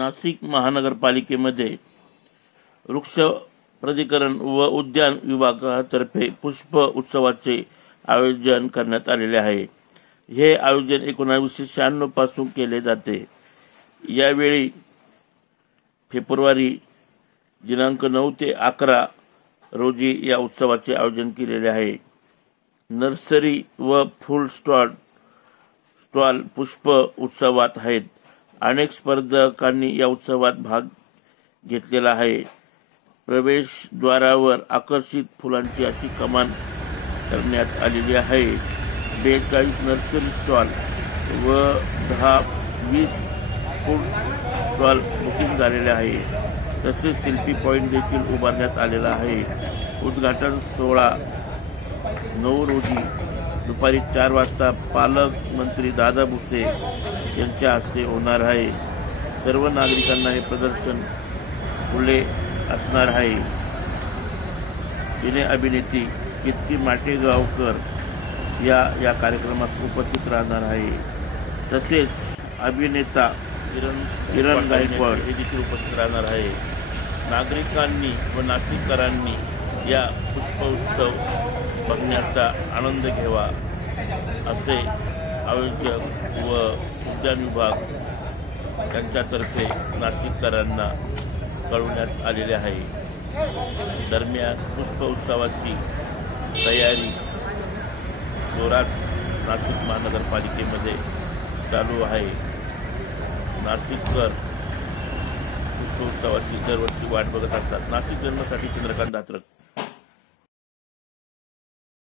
नाशिक महानगरपालिकेमध्ये वृक्ष प्राधिकरण व उद्यान विभागातर्फे पुष्प उत्सवाचे आयोजन करण्यात आलेले आहे। हे आयोजन 1996 पासून केले जाते। यावेळी फेब्रुवारी दिनांक 9 ते 11 रोजी या उत्सवाचे आयोजन केलेले आहे। नर्सरी व फूल स्टॉल पुष्प उत्सवात आहेत। अनेक स्पर्धकांनी या उत्सवात भाग घेतलेला आहे। प्रवेशद्वारावर आकर्षित फुलांची अशी कमान करण्यात आलेली आहे। 42 नर्सरी स्टॉल व 10-20 फूल स्टॉल बुकिंग झालेले आहे। तसेच सेल्फी पॉइंट देखील उभारण्यात आलेला आहे। उद्घाटन सोहळा 9 रोजी दुपारी 4 वाजता पालकमंत्री दादा भुसे यांच्या हस्ते होणार आहे। सर्व नागरिकांना हे प्रदर्शन खुले असणार आहे। सिने अभिनेत्री कीर्ती माटेगावकर या कार्यक्रमास उपस्थित राहणार आहे। तसेच अभिनेता किरण गायकवाड हे देखील उपस्थित राहणार आहे। नागरिकांनी व नाशिककरांनी या पुष्पोत्सव बघण्याचा आनंद घ्यावा असे आयोजक व उद्यान विभाग यांच्यातर्फे नाशिककरांना कळवण्यात आलेले आहे। दरम्यान पुष्प उत्सवाची तयारी जोरात नाशिक महानगरपालिकेमध्ये चालू आहे। नाशिककर पुष्पोत्सवाची दरवर्षी वाट बघत असतात। नाशिक जन्मासाठी चंद्रकांत दात्रक।